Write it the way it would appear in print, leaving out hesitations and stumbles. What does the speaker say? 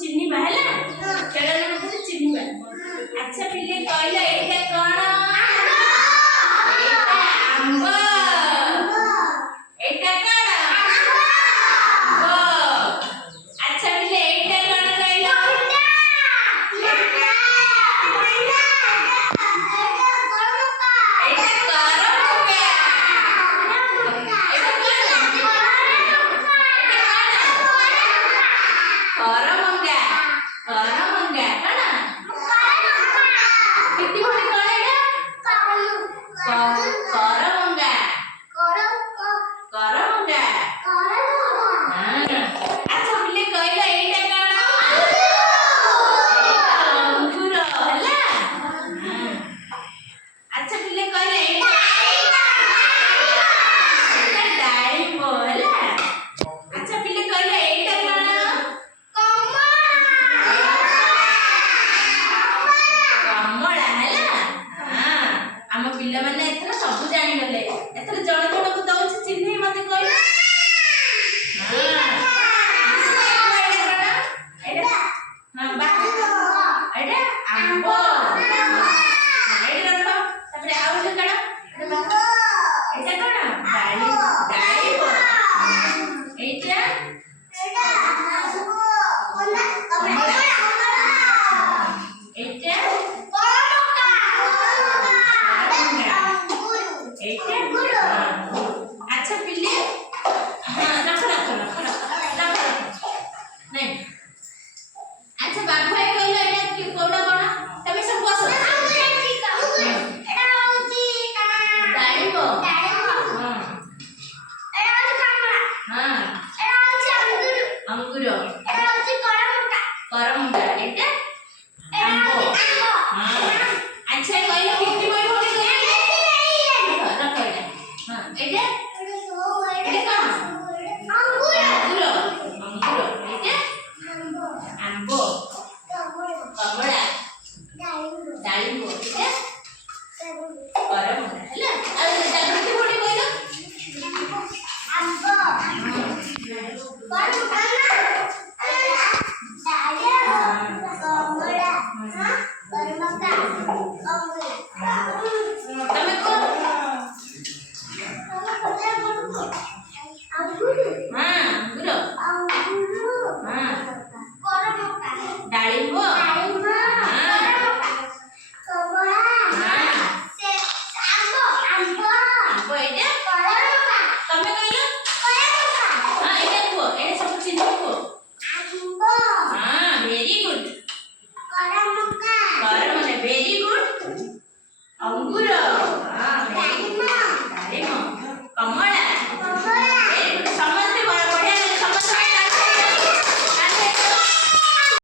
चिन्नी बहला खेलना हाथ चिन्नी बह अच्छा पिले कहला एटा कोन एटा आंब एटा कोन आंब अच्छा पिले एटा कोन कहला पिला माने एथरा सब जानि गले एथरा जण जण को दउछ चिन्हे मते कहले हां बा एडा आंब एडा रखो तबरे आउ जे कड़ा एडा बा एटा कोन डाली डाली को एटा एटा कोना तबरे एटा अच्छा पिल्ले हां रखो रखो रखो रखो नहीं अच्छा बाबू भाई कहलो एटा कि कोडा कोन तमे सब बस एटा होची डाळिंब हां एटा होची कामळा हां एटा होची अंगूर अंगूर एटा होची करमुंडा करमुंडा एटा